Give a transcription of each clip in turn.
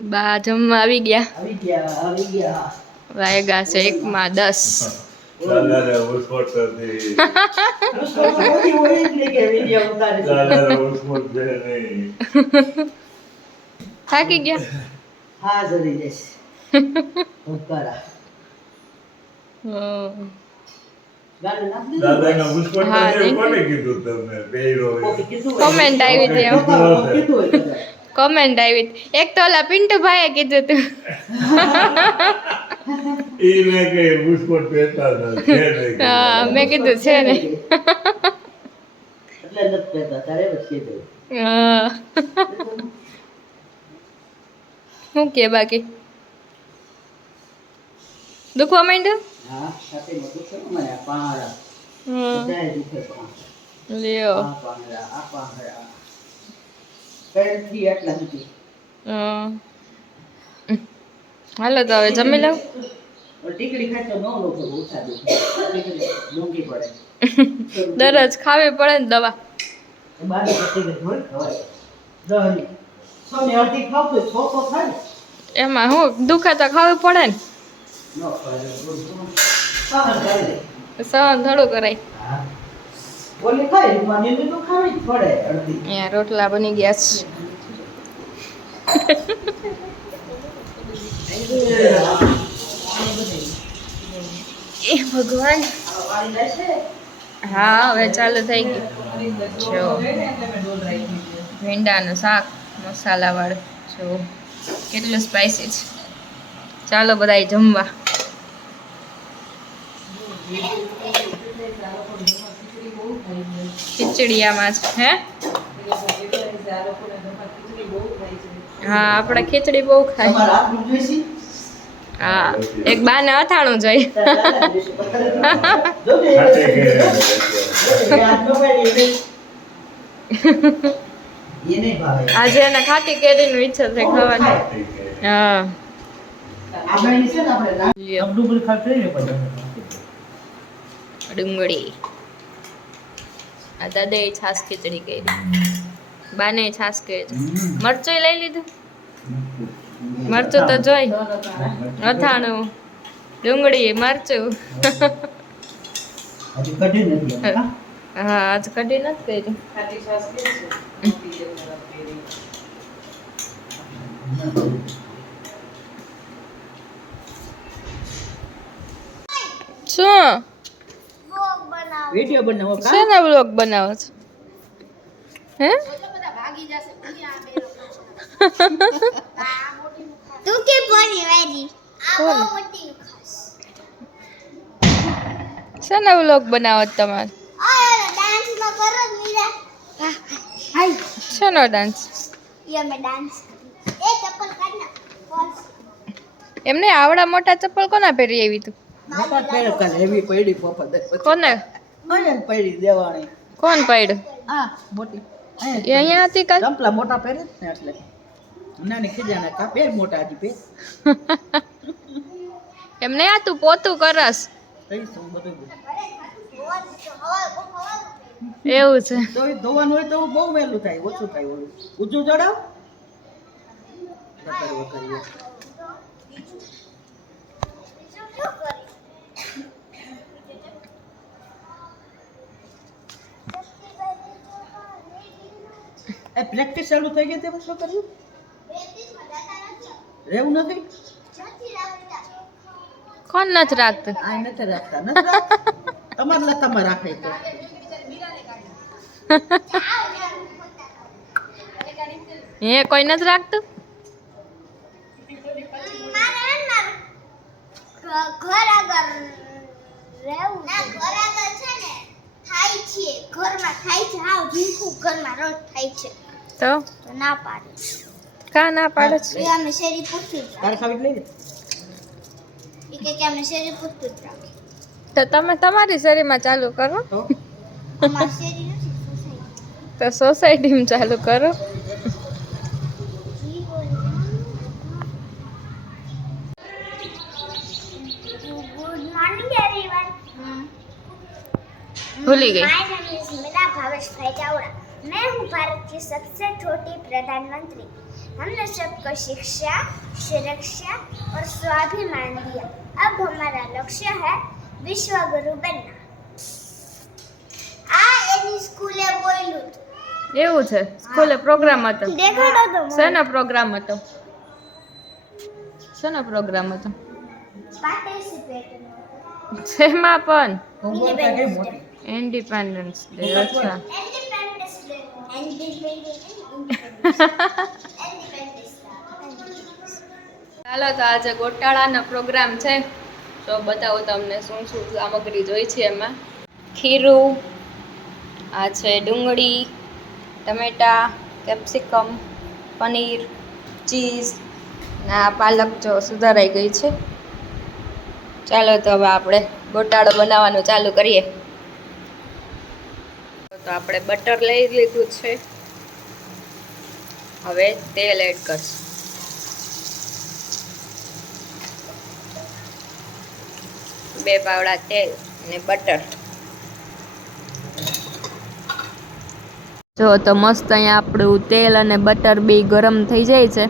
બા જમવા આવી ગયા વાયગા છે 1 માં 10 થાકી ગયા હા જરી જઈશ ઉતારા કોમેન્ટ આવી હતી કોમેન્ટ આવી એક તો ઓલા પિન્ટુ ભાઈએ કીધું તું હા મેં કીધું છે ને એટલે નથી કહેતા તારે વચ્ચે દે હા શું કે બાકી દુખવા માંડ્યું હા સાથે બધું છે ને મને પાંગડા બધાય દુખે પાંગડા લ્યો આ પાંગડા પેરથી એટલા સુધી હાલો તો હવે જમી લઉં ટીકડી ખાય તો ન લોકો ઓછા દુખે ટીકડી ડોંગી પડે દરરોજ ખાવી પડે ને દવા બાર ટીકડી થોડી ખવાય દહની સોને અડધી ખાવ તો છોકો થાય એમાં હું દુખે તો ખાવી પડે ને ન ખાય સહન કરે સહન થોડું કરાય હા બોલે ખાય મને તો ખાવી જ પડે અડધી અહીંયા રોટલા બની ગયા છે એ ભગવાન હા હવે ચાલુ થઈ ગયું જો ભીંડાનું શાક મસાલાવાળું જો કેટલું સ્પાઇસી છે ચાલો બધાય જમવા ખીચડીયામાં છે હે હા આપણે ખીચડી બહુ ખાય તમારા હાથનું જોઈશી હા એક બાને અથાણું જોઈ આજે એને ખાટી કેરીનું ઈચ્છા છે ખાવાની હા ડુંગળી આ દાદા છાસ ખીચડી કરી બાને છાસ કહે છે મરચું લઈ લીધું મરચું તો જોઈ અથાણું ડુંગળી મરચું હા આજ કઢી નથી કરી શું વિડિયો બનાવો શેના બ્લોગ બનાવો છો હે તું કે પોની વારી આ બહુ મોટી ખાસ શેના બ્લોગ બનાવો છો તમારે આ ડાન્સ માં કરો મીરા હાય શેનો ડાન્સ યે મે ડાન્સ એ ચપ્પલ કાઢ ના બસ એમને આવડા મોટા ચપ્પલ કોના પહેરી આવી તું મોટા પેર કાલે એવી પડી પોપા દે કોને મને પડી દેવાણી કોણ પાડ્યું આ મોટી એ અહીંયા હતી કાલ ચંપલા મોટા પહેરે ને એટલે નાની ખીજાના કા બે મોટા હજી પે એમને આ તું પોતું કરસ તઈ શું બધું એવું છે તો ધોવાનું હોય તો બહુ વહેલું થાય ઓછું થાય ઓલું ઊંચું ચડાવ કરીએ એ પ્રેક્ટિસ ચાલુ થઈ ગઈ તે શું કર્યું રેવું નથી કોણ નથી રાખતું આ નથી રાખતા નથી રાખતા તમારે લતામાં રાખે તો હે કોઈ નથી રાખતું ઘર આગળ રહેવું ના ઘર આગળ છે ને થાય છે ઘરમાં થાય છે હાવ જીંકું ઘરમાં રોજ થાય છે તો ના પાડે કા ના પાડે છે એ અમે શેરી પૂછતું જ તારે ખાવી લઈ રાખે કે અમે શેરી પૂછતું જ રાખે તો તમે તમારી શેરીમાં ચાલુ કરો તો અમારી શેરી નથી સોસાયટી તો સોસાયટીમાં ચાલુ કરો गुड मॉर्निंग एवरीवन भूली गई my name is Meera Bhavesh bhai Chavda मैं हूँ भारत की सबसे छोटी प्रधानमंत्री हमने सबको शिक्षा, सुरक्षा और स्वाभिमान दिया. अब हमारा लक्ष्य है विश्व गुरु बनना. આ એની સ્કૂલે બોલ્યું હતું. એવું છે સ્કૂલે પ્રોગ્રામ હતો દેખાડો તો મને. શેનો પ્રોગ્રામ હતો શેનો પ્રોગ્રામ હતો પાર્ટિસિપેટ શેમાં પણ ઇન્ડિપેન્ડન્સ ડે. ઇન્ડિપેન્ડન્સ ડે અચ્છા ઇન્ડિપેન્ડન્સ ડે. ચાલો તો આજે ગોટાળાનો પ્રોગ્રામ છે તો બતાવું તમને શું શું સામગ્રી જોઈ છે એમાં ખીરું આ છે ડુંગળી ટમેટા કેપ્સિકમ પનીર ચીઝ ને આ પાલક જો સુધારાઈ ગઈ છે ચાલો તો હવે આપણે ગોટાળો બનાવવાનું ચાલુ કરીએ તો આપણે બટર લઈ લીધું છે હવે તેલ એડ કરશું બે પાવડા તેલ અને બટર જો તો મસ્ત અહીંયા આપણું તેલ અને બટર બે ગરમ થઈ જાય છે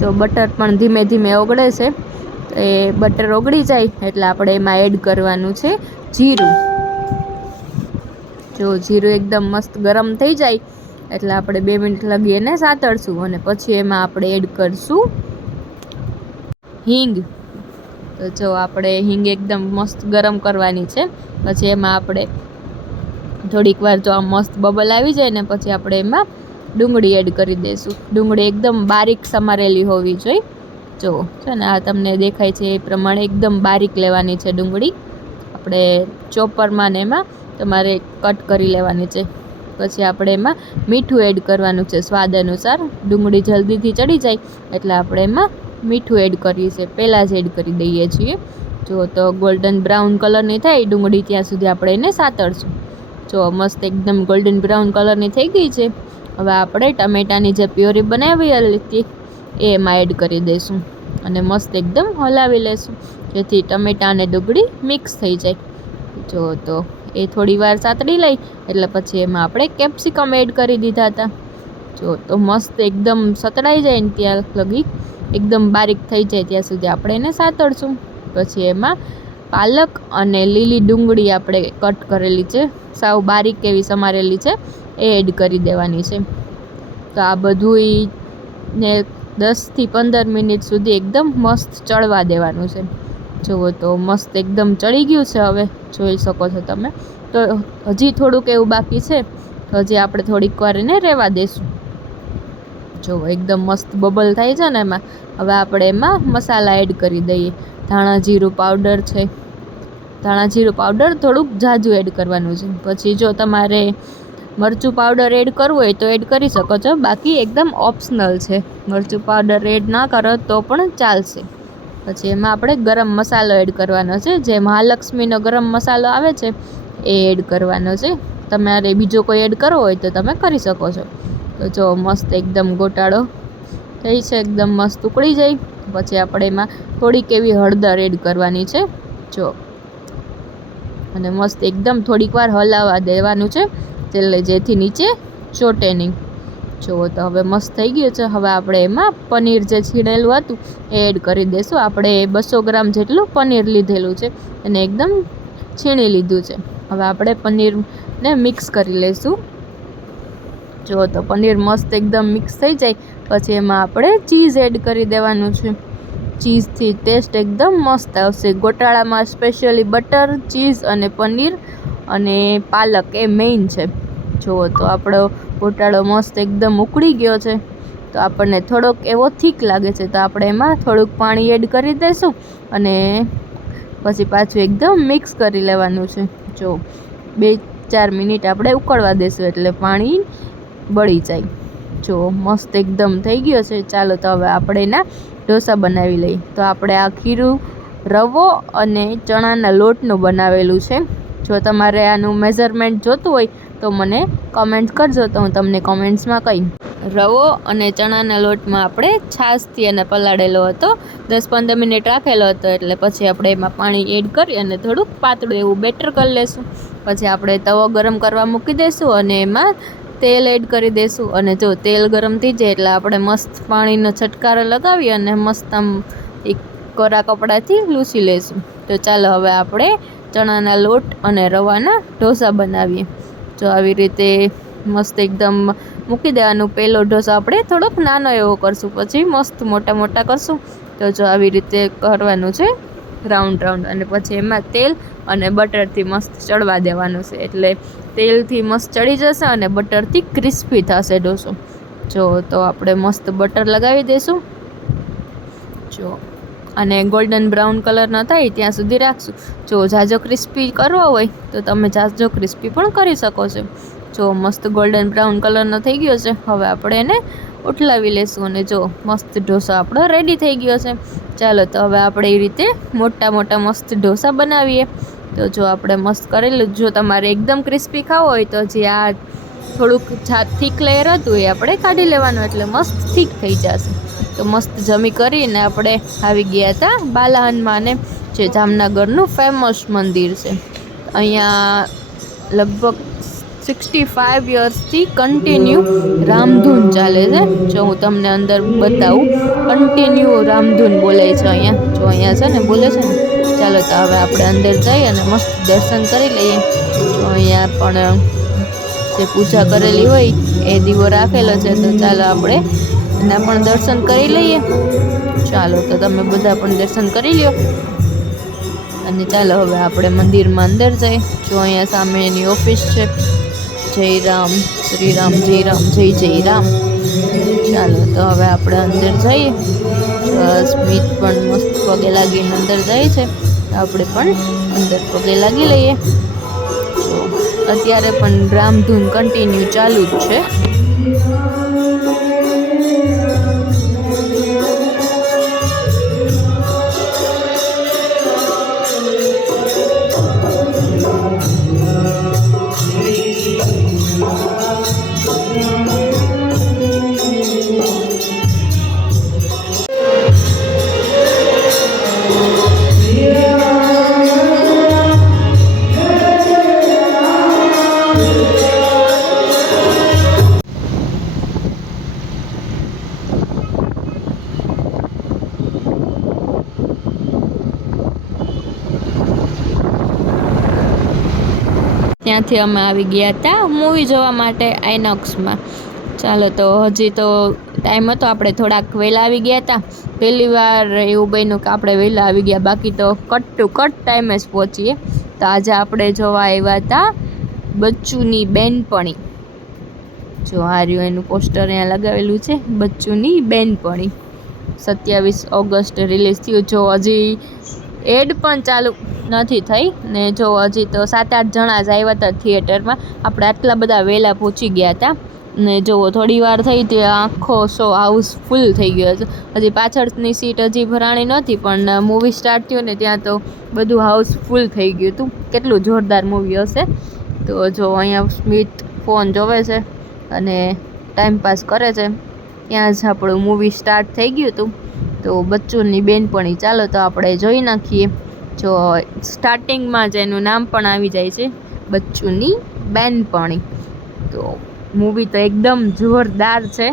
તો બટર પણ ધીમે ધીમે ઓગળે છે એ બટર ઓગળી જાય એટલે આપણે એમાં એડ કરવાનું છે જીરું જો જીરું એકદમ મસ્ત ગરમ થઈ જાય એટલે આપણે 2 મિનિટ લગી એને સાતળશું અને પછી એમાં આપણે એડ કરશું હિંગ તો જો આપણે હિંગ એકદમ મસ્ત ગરમ કરવાની છે પછી એમાં આપણે થોડીક વાર જો આ મસ્ત બબલ આવી જાય ને પછી આપણે એમાં ડુંગળી એડ કરી દઈશું ડુંગળી એકદમ બારીક સમારેલી હોવી જોઈએ જો છે ને આ તમને દેખાય છે એ પ્રમાણે એકદમ બારીક લેવાની છે ડુંગળી આપણે ચોપરમાં ને એમાં તમારે કટ કરી લેવાની છે પછી આપણે એમાં મીઠું એડ કરવાનું છે સ્વાદ અનુસાર ડુંગળી જલ્દીથી ચડી જાય એટલે આપણે એમાં મીઠું એડ કરીએ છીએ પહેલાં જ એડ કરી દઈએ છીએ જો તો ગોલ્ડન બ્રાઉન કલરની થાય ડુંગળી ત્યાં સુધી આપણે એને સાતળશું જો મસ્ત એકદમ ગોલ્ડન બ્રાઉન કલરની થઈ ગઈ છે હવે આપણે ટમેટાની જે પ્યોરી બનાવી હતી એ એમાં એડ કરી દઈશું અને મસ્ત એકદમ હલાવી લેશું જેથી ટમેટા અને ડુંગળી મિક્સ થઈ જાય જો તો એ થોડી વાર સાતળી લઈ એટલે પછી એમાં આપણે કેપ્સિકમ એડ કરી દીધા હતા જો તો મસ્ત એકદમ સતળાઈ જાય ને ત્યાં લગી એકદમ બારીક થઈ જાય ત્યાં સુધી આપણે એને સાતળશું પછી એમાં પાલક અને લીલી ડુંગળી આપણે કટ કરેલી છે સાવ બારીક એવી સમારેલી છે એ એડ કરી દેવાની છે તો આ બધું ને 10 થી 15 મિનિટ સુધી એકદમ મસ્ત ચડવા દેવાનું છે જુઓ તો મસ્ત એકદમ ચડી ગયું છે હવે જોઈ શકો છો તમે તો હજી થોડુંક એવું બાકી છે તો હજી આપણે થોડીક વાર એને રહેવા દઈશું જો એકદમ મસ્ત બબલ થાય છે ને એમાં હવે આપણે એમાં મસાલા એડ કરી દઈએ ધાણા જીરું પાવડર છે ધાણા જીરું પાવડર થોડુંક ઝાઝું એડ કરવાનું છે પછી જો તમારે મરચું પાવડર એડ કરવું હોય તો એડ કરી શકો છો બાકી એકદમ ઓપ્શનલ છે મરચું પાવડર એડ ના કરો તો પણ ચાલશે પછી એમાં આપણે ગરમ મસાલો એડ કરવાનો છે જે મહાલક્ષ્મીનો ગરમ મસાલો આવે છે એ એડ કરવાનો છે તમારે બીજો કોઈ એડ કરવો હોય તો તમે કરી શકો છો તો જો મસ્ત એકદમ ગોટાળો થઈ છે એકદમ મસ્ત ઉકળી જાય પછી આપણે એમાં થોડીક એવી હળદર એડ કરવાની છે જો અને મસ્ત એકદમ થોડીક વાર હલાવવા દેવાનું છે એટલે જેથી નીચે ચોટે નહીં જુઓ તો હવે મસ્ત થઈ ગયું છે હવે આપણે એમાં પનીર જે છીણેલું હતું એ એડ કરી દઈશું આપણે 200 ગ્રામ જેટલું પનીર લીધેલું છે અને એકદમ છીણી લીધું છે હવે આપણે પનીરને મિક્સ કરી લઈશું જુઓ તો પનીર મસ્ત એકદમ મિક્સ થઈ જાય પછી એમાં આપણે ચીઝ એડ કરી દેવાનું છે ચીઝથી ટેસ્ટ એકદમ મસ્ત આવશે ગોટાળામાં સ્પેશિયલી બટર ચીઝ અને પનીર અને પાલક એ મેઇન છે જુઓ તો આપણો ગોટાળો મસ્ત એકદમ ઉકળી ગયો છે તો આપણને થોડોક એવો થીક લાગે છે તો આપણે એમાં થોડુંક પાણી એડ કરી દઈશું અને પછી પાછું એકદમ મિક્સ કરી લેવાનું છે જો 2-4 મિનિટ આપણે ઉકળવા દઈશું એટલે પાણી બળી જાય જો મસ્ત એકદમ થઈ ગયો છે ચાલો તો હવે આપણે એના ઢોસા બનાવી લઈએ તો આપણે આ ખીરું રવો અને ચણાના લોટનું બનાવેલું છે જો તમારે આનું મેઝરમેન્ટ જોતું હોય તો મને કમેન્ટ કરજો તો હું તમને કોમેન્ટ્સમાં કહી રવો અને ચણાના લોટમાં આપણે છાશથી એને પલાળેલો હતો 10-15 મિનિટ રાખેલો હતો એટલે પછી આપણે એમાં પાણી એડ કરી અને થોડુંક પાતળું એવું બેટર કરી લઈશું પછી આપણે તવો ગરમ કરવા મૂકી દઈશું અને એમાં તેલ એડ કરી દઈશું. અને જો તેલ ગરમ થઈ જાય એટલે આપણે મસ્ત પાણીનો છટકારો લગાવી અને મસ્ત આમ એક કોરા કપડાથી લૂછી લઈશું. તો ચાલો હવે આપણે ચણાના લોટ અને રવાના ઢોસા બનાવીએ. જો આવી રીતે મસ્ત એકદમ મૂકી દેવાનું. પહેલો ઢોસો આપણે થોડોક નાનો એવો કરશું, પછી મસ્ત મોટા મોટા કરશું. તો જો આવી રીતે કરવાનું છે રાઉન્ડ રાઉન્ડ, અને પછી એમાં તેલ અને બટરથી મસ્ત ચડવા દેવાનું છે. એટલે તેલથી મસ્ત ચડી જશે અને બટરથી ક્રિસ્પી થશે ઢોસો. જો તો આપણે મસ્ત બટર લગાવી દઈશું. જો અને ગોલ્ડન બ્રાઉન કલર ન થાય ત્યાં સુધી રાખશું. જો ઝાઝો ક્રિસ્પી કરવો હોય તો તમે ઝાઝો ક્રિસ્પી પણ કરી શકો છો. જો મસ્ત ગોલ્ડન બ્રાઉન કલરનો થઈ ગયો છે. હવે આપણે એને ઉઠલાવી લેશું અને જો મસ્ત ઢોસો આપણો રેડી થઈ ગયો છે. ચાલો તો હવે આપણે એ રીતે મોટા મોટા મસ્ત ઢોસા બનાવીએ. તો જો આપણે મસ્ત કરેલું. જો તમારે એકદમ ક્રિસ્પી ખાવો હોય તો જે આ થોડુંક થીક લેયર હતું એ આપણે કાઢી લેવાનું, એટલે મસ્ત થીક થઈ જશે. તો મસ્ત જમી કરીને આપણે આવી ગયા હતા બાલા હનુમાન, જે જામનગરનું ફેમસ મંદિર છે. અહીંયા લગભગ 65 યર્સથી કન્ટિન્યુ રામધૂન ચાલે છે. જો હું તમને અંદર બતાવું, કન્ટિન્યુ રામધૂન બોલાય છે અહીંયા. જો અહીંયા છે ને બોલે છે ને. ચાલો તો હવે આપણે અંદર જઈ અને મસ્ત દર્શન કરી લઈએ. જો અહીંયા પણ જે પૂજા કરેલી હોય એ દીવો રાખેલો છે. તો ચાલો આપણે એના પણ દર્શન કરી લઈએ. ચાલો તો તમે બધા પણ દર્શન કરી લ્યો. અને ચાલો હવે આપણે મંદિરમાં અંદર જઈએ. જો અહીંયા સામે એની ઓફિસ છે. જય રામ, શ્રી રામ, જય રામ, જય જય રામ. ચાલો તો હવે આપણે અંદર જઈએ. સ્મિત પણ મસ્ત પગે લાગીને અંદર જાય છે. આપણે પણ અંદર પગે લાગી લઈએ. અત્યારે પણ રામધૂન કન્ટિન્યુ ચાલુ જ છે. ત્યાંથી અમે આવી ગયા હતા મૂવી જોવા માટે આઈનોક્સમાં. ચાલો તો હજી તો ટાઈમ હતો, આપણે થોડાક વહેલા આવી ગયા હતા. પહેલી વાર એવું બન્યું કે આપણે વહેલા આવી ગયા, બાકી તો કટ ટુ કટ ટાઈમે જ પહોંચીએ. તો આજે આપણે જોવા આવ્યા હતા બચ્ચુની બેનપણી. જો આ રહ્યું એનું પોસ્ટર અહીંયા લગાવેલું છે, બચ્ચુની બેનપણી. 27 ઓગસ્ટ રિલીઝ થયું. જો હજી એડ પણ ચાલુ નથી થઈ ને. જો હજી તો 7-8 જણા જ આવ્યા હતા થિયેટરમાં. આપણે આટલા બધા વહેલા પહોંચી ગયા હતા ને. જો થોડી વાર થઈ તે આખો શો હાઉસ ફૂલ થઈ ગયો છે. હજી પાછળની સીટ હજી ભરાણી નહોતી, પણ મૂવી સ્ટાર્ટ થયું ને ત્યાં તો બધું હાઉસ ફૂલ થઈ ગયું હતું. કેટલું જોરદાર મૂવી હશે. તો જો અહીંયા સ્મિત ફોન જોવે છે અને ટાઈમ પાસ કરે છે. ત્યાં જ આપણું મૂવી સ્ટાર્ટ થઈ ગયું હતું. તો બચ્ચુની બેનપણી ચાલો તો આપણે જોઈ નાખીએ. જો સ્ટાર્ટિંગમાં જ એનું નામ પણ આવી જાય છે, બચ્ચુની બેનપણી. તો મૂવી તો એકદમ જોરદાર છે.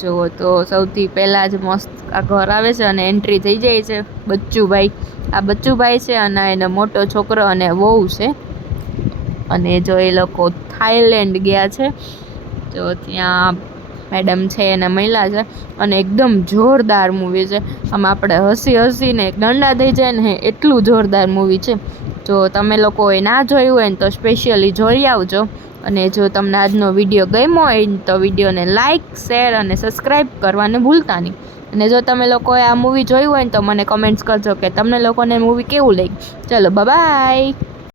જો તો સૌથી પહેલાં જ મસ્ત આ ઘર આવે છે અને એન્ટ્રી થઈ જાય છે બચ્ચુભાઈ. આ બચ્ચુભાઈ છે અને એનો મોટો છોકરો અને વહુ છે. અને જો એ લોકો થાઈલેન્ડ ગયા છે. તો ત્યાં મેડમ છે અને મહિલા છે અને એકદમ જોરદાર મૂવી છે. આમ આપણે હસી હસીને ગંડા થઈ જાય ને, એટલું જોરદાર મૂવી છે. જો તમે લોકોએ ના જોયું હોય ને તો સ્પેશિયલી જોઈ આવજો. અને જો તમને આજનો વિડીયો ગમ્યો હોય તો વિડીયોને લાઇક, શેર અને સબસ્ક્રાઈબ કરવાનું ભૂલતા નહીં. અને જો તમે લોકોએ આ મૂવી જોયું હોય ને તો મને કમેન્ટ્સ કરજો કે તમને લોકોને મૂવી કેવું લાગ્યું. ચલો બાય.